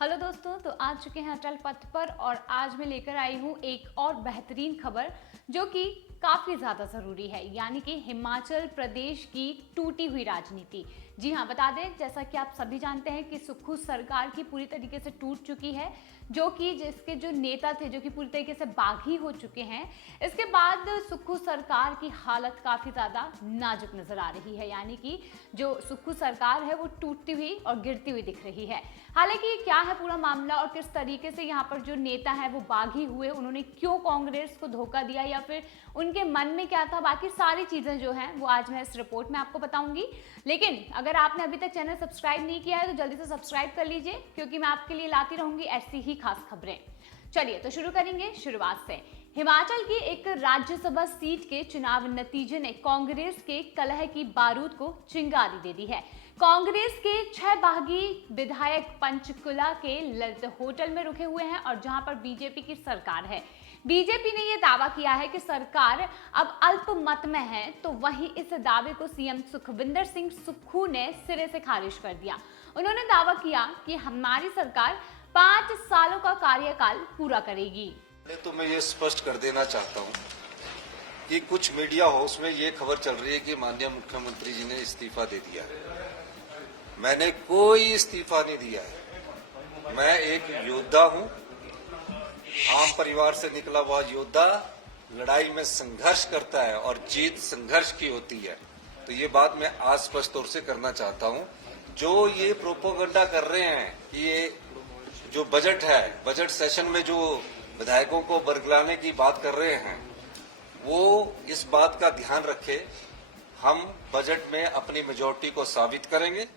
Hello दोस्तों, तो आ चुके हैं अटल पथ पर और आज मैं लेकर आई हूँ एक और बेहतरीन खबर जो कि काफ़ी ज़्यादा ज़रूरी है, यानी कि हिमाचल प्रदेश की टूटी हुई राजनीति। जी हाँ, बता दें, जैसा कि आप सभी जानते हैं कि सुक्खू सरकार की पूरी तरीके से टूट चुकी है, जो कि जिसके जो नेता थे जो कि पूरी तरीके से बागी हो चुके हैं। इसके बाद सुक्खू सरकार की हालत काफ़ी ज़्यादा नाजुक नज़र आ रही है, यानी कि जो सुक्खू सरकार है वो टूटती हुई और गिरती हुई दिख रही है। हालांकि क्या है पूरा मामला और किस तरीके से यहाँ पर जो नेता है वो बागी हुए, उन्होंने क्यों कांग्रेस को धोखा दिया या फिर उनके मन में क्या था, बाकी सारी चीजें जो हैं वो आज मैं इस रिपोर्ट में आपको बताऊंगी। लेकिन अगर आपने अभी तक चैनल सब्सक्राइब नहीं किया है तो जल्दी से सब्सक्राइब कर लीजिए, क्योंकि मैं आपके लिए लाती रहूंगी ऐसी ही खास खबरें। चलिए तो शुरू करेंगे शुरुआत से। हिमाचल की एक राज्यसभा सीट के चुनाव नतीजे ने कांग्रेस के कलह की बारूद को चिंगारी दे दी है। कांग्रेस के 6 बागी विधायक पंचकुला के ललित होटल में रुके हुए हैं और जहां पर बीजेपी की सरकार है। बीजेपी ने यह दावा किया है कि सरकार अब अल्पमत में है, तो वहीं इस दावे को सीएम सुखविंदर सिंह सुक्खू ने सिरे से खारिज कर दिया। उन्होंने दावा किया कि हमारी सरकार 5 सालों का कार्यकाल पूरा करेगी। तो मैं ये स्पष्ट कर देना चाहता हूँ कि कुछ मीडिया हाउस में ये खबर चल रही है कि माननीय मुख्यमंत्री जी ने इस्तीफा दे दिया है। मैंने कोई इस्तीफा नहीं दिया है। मैं एक योद्धा हूँ, आम परिवार से निकला हुआ योद्धा लड़ाई में संघर्ष करता है और जीत संघर्ष की होती है। तो ये बात मैं आज स्पष्ट तौर से करना चाहता हूँ। जो ये प्रोपोगंडा कर रहे हैं कि ये जो बजट है, बजट सेशन में जो विधायकों को बरगलाने की बात कर रहे हैं, वो इस बात का ध्यान रखे, हम बजट में अपनी मेजॉरिटी को साबित करेंगे।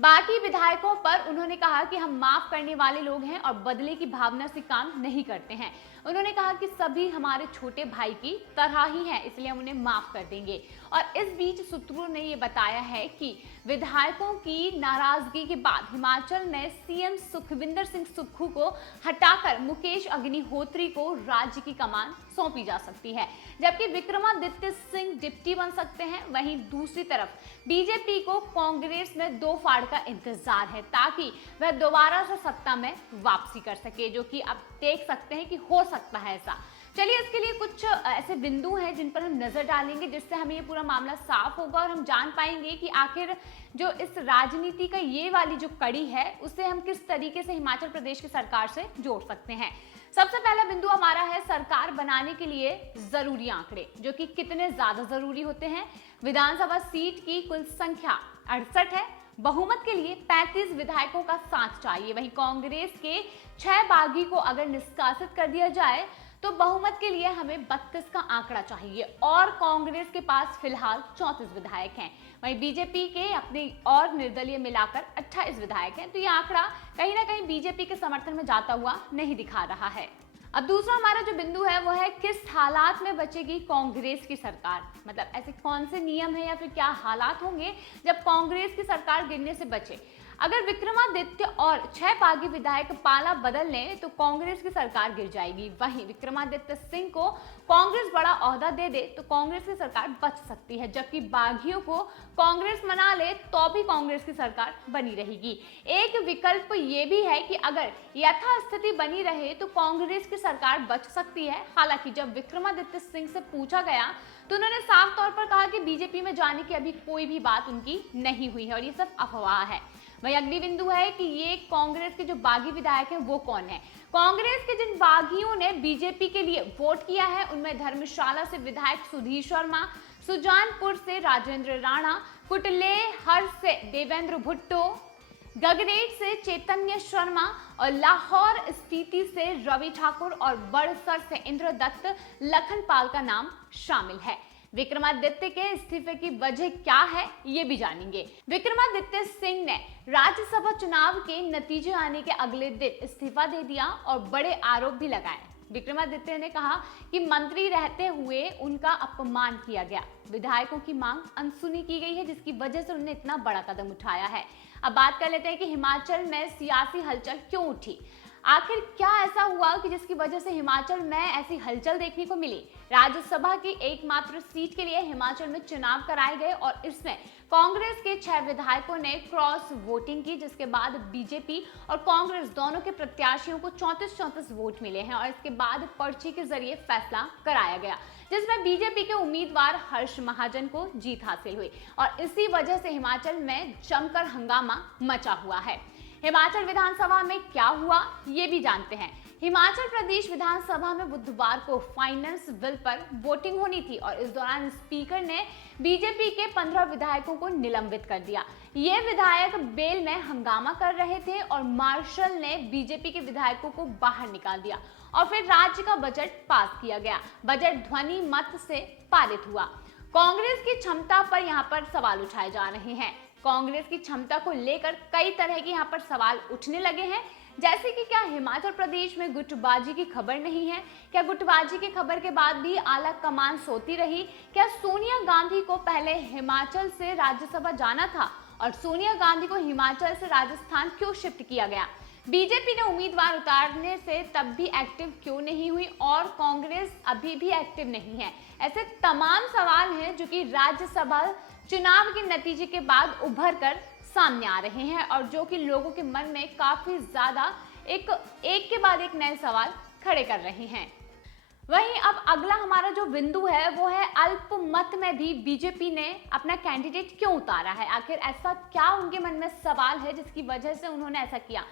बाकी विधायकों पर उन्होंने कहा कि हम माफ करने वाले लोग हैं और बदले की भावना से काम नहीं करते हैं। उन्होंने कहा कि सभी हमारे छोटे भाई की तरह ही हैं, इसलिए हम उन्हें माफ कर देंगे। और इस बीच सूत्रों ने ये बताया है कि विधायकों की नाराजगी के बाद हिमाचल में सीएम सुखविंदर सिंह सुक्खू को हटाकर मुकेश अग्निहोत्री को राज्य की कमान सौंपी जा सकती है, जबकि विक्रमादित्य सिंह डिप्टी बन सकते हैं। वहीं दूसरी तरफ बीजेपी को कांग्रेस में 2 फाड़ का इंतजार है, ताकि वह दोबारा से सत्ता में वापसी कर सके, जो कि अब देख सकते हैं कि हो सकता है ऐसा। चलिए, इसके लिए कुछ ऐसे बिंदु हैं जिन पर हम नजर डालेंगे, जिससे हमें ये पूरा मामला साफ होगा और हम जान पाएंगे कि आखिर जो इस राजनीति का ये वाली जो कड़ी है उसे हम किस तरीके से हिमाचल प्रदेश की सरकार से जोड़ सकते हैं। सबसे पहला बिंदु हमारा है सरकार बनाने के लिए जरूरी आंकड़े, जो कि कितने ज्यादा जरूरी होते हैं। विधानसभा सीट की कुल संख्या 68 है। बहुमत के लिए 35 विधायकों का साथ चाहिए। वहीं कांग्रेस के 6 बागी को अगर निष्कासित कर दिया जाए तो बहुमत के लिए हमें 32 का आंकड़ा चाहिए और कांग्रेस के पास फिलहाल 34 विधायक हैं। वहीं बीजेपी के अपने और निर्दलीय मिलाकर 28 विधायक हैं। तो ये आंकड़ा कहीं ना कहीं बीजेपी के समर्थन में जाता हुआ नहीं दिखा रहा है। अब दूसरा हमारा जो बिंदु है वो है किस हालात में बचेगी कांग्रेस की सरकार, मतलब ऐसे कौन से नियम है या फिर क्या हालात होंगे जब कांग्रेस की सरकार गिरने से बचे। अगर विक्रमादित्य और 6 बागी विधायक पाला बदल लें तो कांग्रेस की सरकार गिर जाएगी। वहीं विक्रमादित्य सिंह को कांग्रेस बड़ा ओहदा दे दे तो कांग्रेस की सरकार बच सकती है, जबकि बागियों को कांग्रेस मना ले तो भी कांग्रेस की सरकार बनी रहेगी। एक विकल्प ये भी है कि अगर यथास्थिति बनी रहे तो कांग्रेस की सरकार बच सकती है। हालांकि जब विक्रमादित्य सिंह से पूछा गया तो उन्होंने साफ तौर पर कहा कि बीजेपी में जाने की अभी कोई भी बात उनकी नहीं हुई है और ये सब अफवाह है। वही अगली बिंदु है कि ये कांग्रेस के जो बागी विधायक हैं वो कौन है। कांग्रेस के जिन बागियों ने बीजेपी के लिए वोट किया है उनमें धर्मशाला से विधायक सुधीर शर्मा, सुजानपुर से राजेंद्र राणा, कुटलेहर से देवेंद्र भुट्टो, गगरेट से चैतन्य शर्मा और लाहौर स्पीति से रवि ठाकुर और बड़सर से इंद्रदत्त लखनपाल का नाम शामिल है। विक्रमादित्य के इस्तीफे की वजह क्या है ये भी जानेंगे। विक्रमादित्य सिंह ने राज्यसभा चुनाव के नतीजे आने के अगले दिन इस्तीफा दे दिया और बड़े आरोप भी लगाए। विक्रमादित्य ने कहा कि मंत्री रहते हुए उनका अपमान किया गया, विधायकों की मांग अनसुनी की गई है, जिसकी वजह से उन्होंने इतना बड़ा कदम उठाया है। अब बात कर लेते हैं कि हिमाचल में सियासी हलचल क्यों उठी। आखिर क्या ऐसा हुआ कि जिसकी वजह से हिमाचल में ऐसी हलचल देखने को मिली? राज्यसभा की एकमात्र सीट के लिए हिमाचल में चुनाव कराए गए और इसमें कांग्रेस के 6 विधायकों ने क्रॉस वोटिंग की, जिसके बाद बीजेपी और कांग्रेस दोनों के प्रत्याशियों को 34-34 वोट मिले हैं और इसके बाद पर्ची के जरिए फैसला कराया गया, जिसमें बीजेपी के उम्मीदवार हर्ष महाजन को जीत हासिल हुई और इसी वजह से हिमाचल में जमकर हंगामा मचा हुआ है। हिमाचल विधानसभा में क्या हुआ ये भी जानते हैं। हिमाचल प्रदेश विधानसभा में बुधवार को फाइनेंस बिल पर वोटिंग होनी थी और इस दौरान स्पीकर ने बीजेपी के 15 विधायकों को निलंबित कर दिया। ये विधायक बेल में हंगामा कर रहे थे और मार्शल ने बीजेपी के विधायकों को बाहर निकाल दिया और फिर राज्य का बजट पास किया गया। बजट ध्वनि मत से पारित हुआ। कांग्रेस की क्षमता पर यहाँ पर सवाल उठाए जा रहे हैं। कांग्रेस की क्षमता को लेकर कई तरह के यहाँ पर सवाल उठने लगे हैं, जैसे कि क्या हिमाचल प्रदेश में गुटबाजी की खबर नहीं है? क्या गुटबाजी की खबर के बाद भी आला कमान सोती रही? क्या सोनिया गांधी को पहले हिमाचल से राज्यसभा जाना था और सोनिया गांधी को हिमाचल से राजस्थान क्यों शिफ्ट किया गया? बीजेपी ने उम्मीदवार उतारने से तब भी एक्टिव क्यों नहीं हुई और कांग्रेस अभी भी एक्टिव नहीं है? ऐसे तमाम सवाल हैं जो कि राज्यसभा चुनाव के नतीजे के बाद उभर कर सामने आ रहे हैं और जो कि लोगों के मन में काफी ज्यादा एक के बाद एक नए सवाल खड़े कर रहे हैं। वहीं अब अगला हमारा जो बिंदु है वो है अल्पमत में भी बीजेपी ने अपना कैंडिडेट क्यों उतारा है? आखिर ऐसा क्या उनके मन में सवाल है जिसकी वजह से उन्होंने ऐसा किया?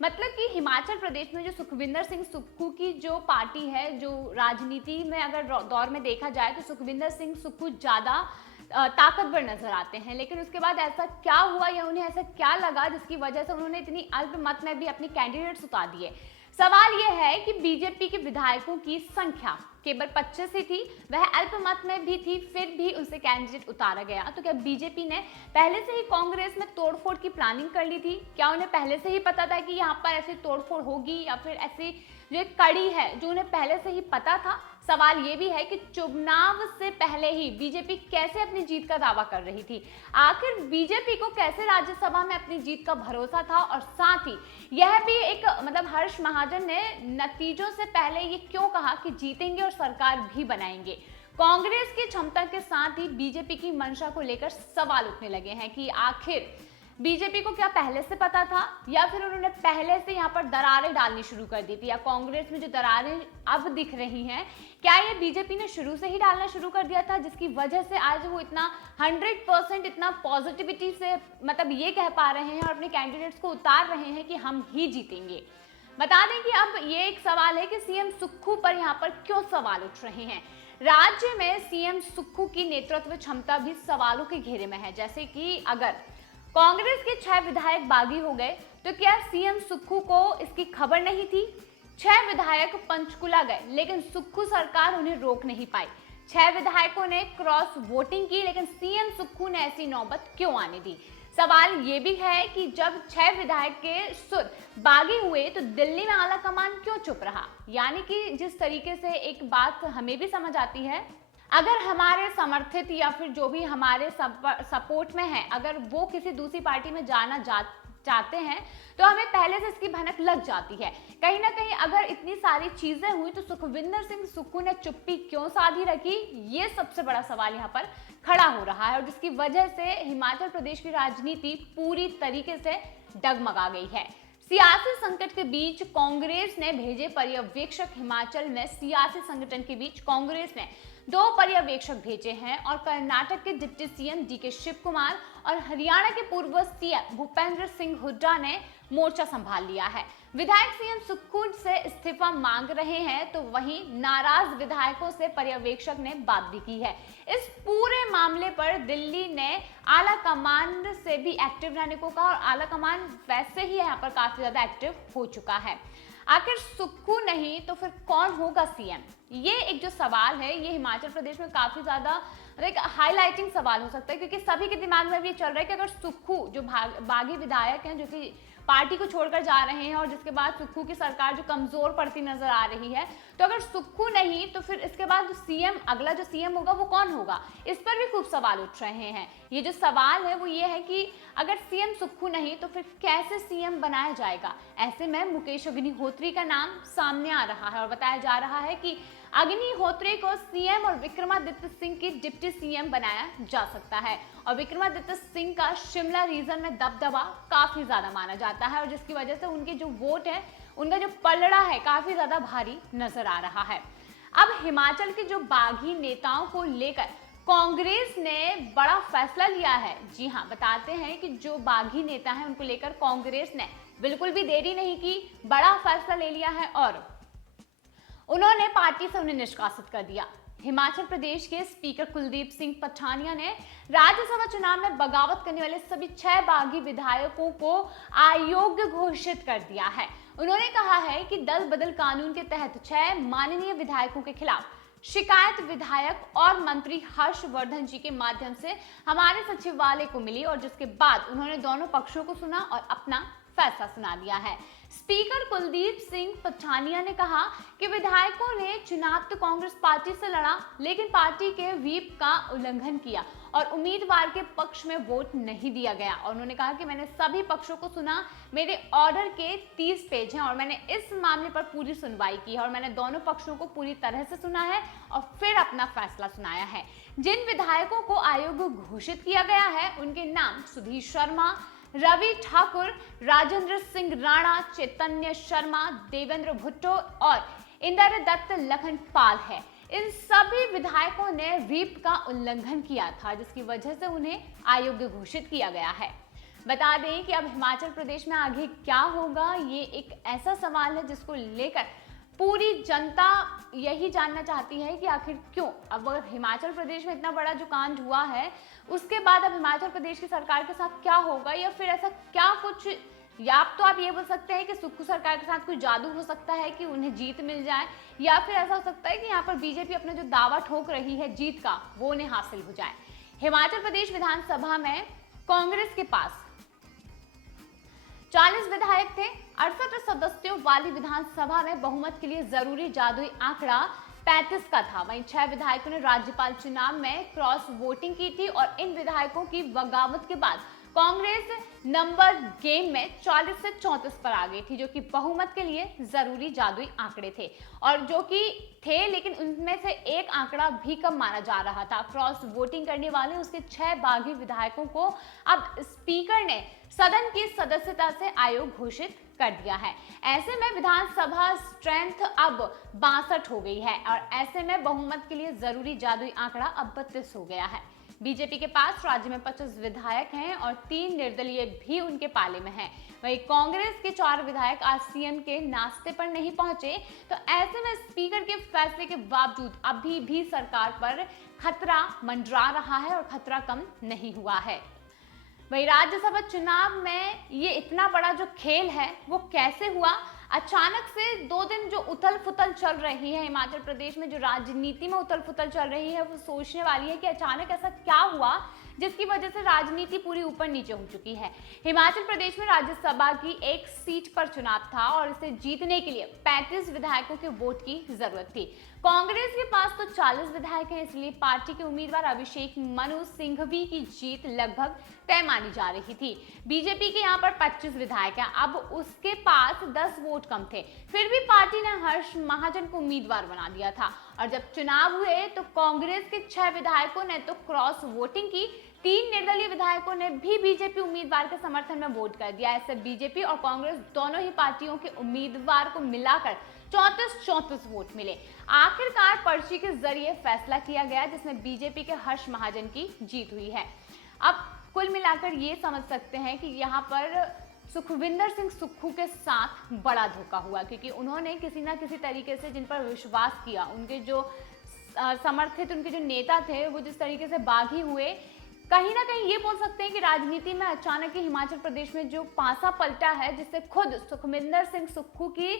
मतलब कि हिमाचल प्रदेश में जो सुखविंदर सिंह सुक्खू की जो पार्टी है, जो राजनीति में अगर दौर में देखा जाए तो सुखविंदर सिंह सुक्खू ज्यादा ताकतवर नजर आते हैं, लेकिन उसके बाद ऐसा क्या हुआ या उन्हें ऐसा क्या लगा जिसकी वजह से उन्होंने इतनी अल्पमत में भी अपने कैंडिडेट्स उतार दिए? सवाल यह है कि बीजेपी के विधायकों की संख्या केवल 25 ही थी, वह अल्पमत में भी थी, फिर भी उनसे कैंडिडेट उतारा गया। तो क्या बीजेपी ने पहले से ही कांग्रेस में तोड़फोड़ की प्लानिंग कर ली थी? क्या उन्हें पहले से ही पता था कि यहाँ पर ऐसी तोड़फोड़ होगी या फिर ऐसी जो एक कड़ी है जो उन्हें पहले से ही पता था? सवाल ये भी है कि चुनाव से पहले ही बीजेपी कैसे अपनी जीत का दावा कर रही थी? आखिर बीजेपी को कैसे राज्यसभा में अपनी जीत का भरोसा था? और साथ ही यह भी एक हर्ष महाजन ने नतीजों से पहले ये क्यों कहा कि जीतेंगे और सरकार भी बनाएंगे? कांग्रेस की क्षमता के साथ ही बीजेपी की मंशा को लेकर सवाल उठने लगे हैं कि आखिर बीजेपी को क्या पहले से पता था या फिर उन्होंने पहले से यहाँ पर दरारें डालनी शुरू कर दी थी? या कांग्रेस में जो दरारें अब दिख रही हैं, क्या ये बीजेपी ने शुरू से ही डालना शुरू कर दिया था जिसकी वजह से आज वो इतना 100% इतना पॉजिटिविटी से ये कह पा रहे हैं और अपने कैंडिडेट्स को उतार रहे हैं कि हम ही जीतेंगे? बता दें कि अब ये एक सवाल है कि सीएम सुक्खू पर यहाँ पर क्यों सवाल उठ रहे हैं। राज्य में सीएम सुक्खू की नेतृत्व क्षमता भी सवालों के घेरे में है। जैसे कि अगर कांग्रेस के 6 विधायक बागी हो गए तो क्या सीएम सुक्खू को इसकी खबर नहीं थी? 6 विधायक पंचकुला गए लेकिन सुक्खू सरकार उन्हें रोक नहीं पाई। 6 विधायकों ने क्रॉस वोटिंग की लेकिन सीएम सुक्खू ने ऐसी नौबत क्यों आने दी? सवाल ये भी है कि जब 6 विधायक के सुर बागी हुए तो दिल्ली में आला कमान क्यों चुप रहा? यानी कि जिस तरीके से एक बात हमें भी समझ आती है, अगर हमारे समर्थित या फिर जो भी हमारे सपोर्ट में है, अगर वो किसी दूसरी पार्टी में जाना चाहते हैं तो हमें पहले से इसकी भनक लग जाती है। कहीं ना कहीं अगर इतनी सारी चीजें हुई तो सुखविंदर सिंह सुक्खू ने चुप्पी क्यों साधी रखी? ये सबसे बड़ा सवाल यहाँ पर खड़ा हो रहा है और जिसकी वजह से हिमाचल प्रदेश की राजनीति पूरी तरीके से डगमगा गई है। सियासी संकट के बीच कांग्रेस ने भेजे पर्यवेक्षक। हिमाचल में सियासी संगठन के बीच कांग्रेस ने 2 पर्यवेक्षक भेजे हैं और कर्नाटक के deputy CM DK Shivakumar और हरियाणा के पूर्व सीएम भूपेंद्र सिंह हुड्डा ने मोर्चा संभाल लिया है। विधायक सीएम सुक्खू से इस्तीफा मांग रहे हैं तो वहीं नाराज विधायकों से पर्यवेक्षक ने बात भी की है। इस पूरे मामले पर दिल्ली ने आला कमान से भी एक्टिव रहने को कहा और आला कमान वैसे ही यहाँ पर काफी ज्यादा एक्टिव हो चुका है। आखिर सुक्खू नहीं तो फिर कौन होगा सीएम? ये एक जो सवाल है ये हिमाचल प्रदेश में काफी ज्यादा एक हाईलाइटिंग सवाल हो सकता है क्योंकि सभी के दिमाग में भी ये चल रहा है कि अगर सुक्खू जो बागी विधायक हैं जो कि पार्टी को छोड़कर जा रहे हैं और जिसके बाद सुक्खू की सरकार जो कमजोर पड़ती नजर आ रही है, तो अगर सुक्खू नहीं तो फिर इसके बाद जो सीएम, अगला जो सीएम होगा वो कौन होगा, इस पर भी खूब सवाल उठ रहे हैं। ये जो सवाल है वो ये है कि अगर सीएम सुक्खू नहीं तो फिर कैसे सीएम बनाया जाएगा। ऐसे में मुकेश अग्निहोत्री का नाम सामने आ रहा है और बताया जा रहा है कि अग्निहोत्री को सीएम और विक्रमादित्य सिंह की डिप्टी सीएम बनाया जा सकता है। और विक्रमादित्य सिंह का शिमला रीजन में दबदबा काफी ज्यादा माना जाता है और जिसकी वजह से उनके जो वोट है, उनका जो पलड़ा है काफी ज्यादा भारी नजर आ रहा है। अब हिमाचल के जो बागी नेताओं को लेकर कांग्रेस ने बड़ा फैसला लिया है। जी हाँ, बताते हैं कि जो बागी नेता हैं उनको लेकर कांग्रेस ने बिल्कुल भी देरी नहीं की, बड़ा फैसला ले लिया है और उन्होंने पार्टी से उन्हें निष्कासित कर दिया। हिमाचल प्रदेश के स्पीकर कुलदीप सिंह पठानिया ने राज्यसभा चुनाव में बगावत करने वाले सभी 6 बागी विधायकों को अयोग्य घोषित कर दिया है। उन्होंने कहा है कि दल बदल कानून के तहत 6 माननीय विधायकों के खिलाफ शिकायत विधायक और मंत्री हर्षवर्धन जी के माध्यम से हमारे सचिवालय को मिली और जिसके बाद उन्होंने दोनों पक्षों को सुना और अपना फैसला सुना दिया है। स्पीकर कुलदीप सिंह पठानिया ने कहा कि विधायकों ने चुनाव तो कांग्रेस पार्टी से लड़ा, लेकिन पार्टी के व्हीप का उल्लंघन किया और उम्मीदवार के पक्ष में वोट नहीं दिया गया। और उन्होंने कहा कि मैंने सभी पक्षों को सुना, मेरे ऑर्डर के 30 पेज हैं और मैंने इस मामले पर पूरी सुनवाई की है और मैंने दोनों पक्षों को पूरी तरह से सुना है और फिर अपना फैसला सुनाया है। जिन विधायकों को अयोग्य घोषित किया गया है उनके नाम सुधीर शर्मा, रवि ठाकुर, राजेंद्र सिंह राणा, चैतन्य शर्मा, देवेंद्र भुट्टो और इंदर दत्त लखनपाल है। इन सभी विधायकों ने व्हीप का उल्लंघन किया था जिसकी वजह से उन्हें अयोग्य घोषित किया गया है। बता दें कि अब हिमाचल प्रदेश में आगे क्या होगा, ये एक ऐसा सवाल है जिसको लेकर पूरी जनता यही जानना चाहती है कि आखिर क्यों। अब अगर हिमाचल प्रदेश में इतना बड़ा जो कांड हुआ है उसके बाद अब हिमाचल प्रदेश की सरकार के साथ क्या होगा, या फिर ऐसा क्या कुछ, या तो आप ये बोल सकते हैं कि सुक्खू सरकार के साथ कोई जादू हो सकता है कि उन्हें जीत मिल जाए, या फिर ऐसा हो सकता है कि यहाँ पर बीजेपी अपना जो दावा ठोक रही है जीत का वो उन्हें हासिल हो जाए। हिमाचल प्रदेश विधानसभा में कांग्रेस के पास 40 विधायक थे। 68 सदस्यों वाली विधानसभा में बहुमत के लिए जरूरी जादुई आंकड़ा 35 का था। वहीं 6 विधायकों ने राज्यपाल चुनाव में क्रॉस वोटिंग की थी और इन विधायकों की बगावत के बाद कांग्रेस नंबर गेम में 40 से 34 पर आ गई थी, जो कि बहुमत के लिए जरूरी जादुई आंकड़े थे और जो कि थे, लेकिन उनमें से एक आंकड़ा भी कम माना जा रहा था। क्रॉस वोटिंग करने वाले उसके 6 बागी विधायकों को अब स्पीकर ने सदन की सदस्यता से अयोग्य घोषित कर दिया है। ऐसे में विधानसभा स्ट्रेंथ अब 62 हो गई है और ऐसे में बहुमत के लिए जरूरी जादुई आंकड़ा अब 32 हो गया है। बीजेपी के पास राज्य में 25 विधायक हैं और 3 निर्दलीय भी उनके पाले में हैं। वहीं कांग्रेस के 4 विधायक आज सीएम के नाश्ते पर नहीं पहुंचे, तो ऐसे में स्पीकर के फैसले के बावजूद अभी भी सरकार पर खतरा मंडरा रहा है और खतरा कम नहीं हुआ है। वहीं राज्यसभा चुनाव में ये इतना बड़ा जो खेल है वो कैसे हुआ। अचानक से 2 दिन जो उथल पुथल चल रही है हिमाचल प्रदेश में, जो राजनीति में उथल पुथल चल रही है, वो सोचने वाली है कि अचानक ऐसा क्या हुआ जिसकी वजह से राजनीति पूरी ऊपर नीचे हो चुकी है। हिमाचल प्रदेश में राज्यसभा की एक सीट पर चुनाव था और इसे जीतने के लिए 35 विधायकों के वोट की जरूरत थी। कांग्रेस के पास तो 40 विधायक हैं, इसलिए पार्टी के उम्मीदवार अभिषेक मनु सिंघवी की जीत लगभग तय मानी जा रही थी। बीजेपी के यहाँ पर 25 विधायक हैं, अब उसके पास 10 वोट कम थे, फिर भी पार्टी ने हर्ष महाजन को उम्मीदवार बना दिया था। और जब चुनाव हुए तो कांग्रेस के 6 विधायकों ने तो क्रॉस वोटिंग की, 3 निर्दलीय विधायकों ने भी बीजेपी उम्मीदवार के समर्थन में वोट कर दिया। ऐसे बीजेपी और कांग्रेस दोनों ही पार्टियों के उम्मीदवार को मिलाकर 34 वोट मिले। आखिरकार पर्ची के जरिए फैसला किया गया जिसमें बीजेपी के हर्ष महाजन की जीत हुई है। अब कुल मिलाकर ये समझ सकते हैं कि यहाँ पर सुखविंदर सिंह सुक्खू के साथ बड़ा धोखा हुआ, क्योंकि उन्होंने किसी ना किसी तरीके से जिन पर विश्वास किया, उनके जो समर्थित उनके जो नेता थे वो जिस तरीके से बागी हुए, कहीं ना कहीं ये बोल सकते हैं कि राजनीति में अचानक ही हिमाचल प्रदेश में जो पासा पलटा है, जिससे खुद सुखविंदर सिंह सुक्खू की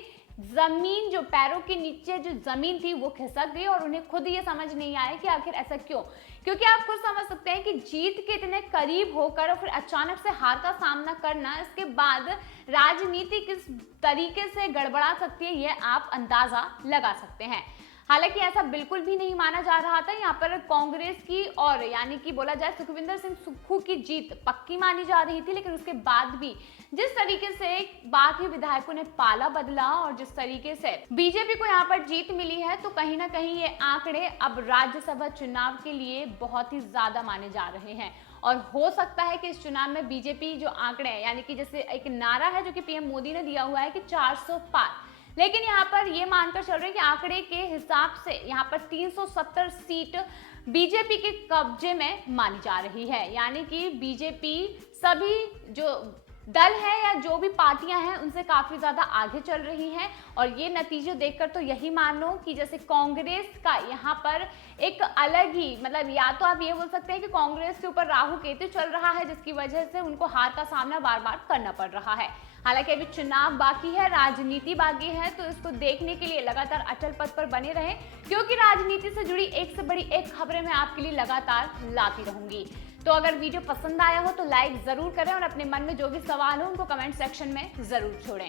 जमीन, जो पैरों के नीचे जो जमीन थी वो खिसक गई और उन्हें खुद ये समझ नहीं आया कि आखिर ऐसा क्यों। क्योंकि आप खुद समझ सकते हैं कि जीत के इतने करीब होकर और फिर अचानक से हार का सामना करना, इसके बाद राजनीति किस तरीके से गड़बड़ा सकती है ये आप अंदाजा लगा सकते हैं। हालांकि ऐसा बिल्कुल भी नहीं माना जा रहा था। यहाँ पर कांग्रेस की और यानी कि बोला जाए सुखविंदर सिंह सुक्खू की जीत पक्की मानी जा रही थी, लेकिन उसके बाद भी जिस तरीके से बाकी विधायकों ने पाला बदला और जिस तरीके से बीजेपी को यहाँ पर जीत मिली है, तो कहीं ना कहीं ये आंकड़े अब राज्यसभा चुनाव के लिए बहुत ही ज्यादा माने जा रहे हैं। और हो सकता है कि इस चुनाव में बीजेपी जो आंकड़े हैं, यानी कि जैसे एक नारा है जो कि पीएम मोदी ने दिया हुआ है कि 400 पार, लेकिन यहाँ पर ये मानकर चल रहे हैं कि आंकड़े के हिसाब से यहाँ पर 370 सीट बीजेपी के कब्जे में मानी जा रही है। यानी कि बीजेपी सभी जो दल है या जो भी पार्टियां हैं उनसे काफी ज्यादा आगे चल रही हैं। और ये नतीजे देखकर तो यही मानो कि जैसे कांग्रेस का यहाँ पर एक अलग ही मतलब, या तो आप ये बोल सकते हैं कि कांग्रेस के ऊपर राहु केतु चल रहा है, जिसकी वजह से उनको हार का सामना बार बार करना पड़ रहा है। हालांकि अभी चुनाव बाकी है, राजनीति बाकी है, तो इसको देखने के लिए लगातार अटल पथ पर बने रहें, क्योंकि राजनीति से जुड़ी एक से बड़ी एक खबरें मैं आपके लिए लगातार लाती रहूंगी। तो अगर वीडियो पसंद आया हो तो लाइक जरूर करें और अपने मन में जो भी सवाल हो उनको कमेंट सेक्शन में जरूर छोड़ें।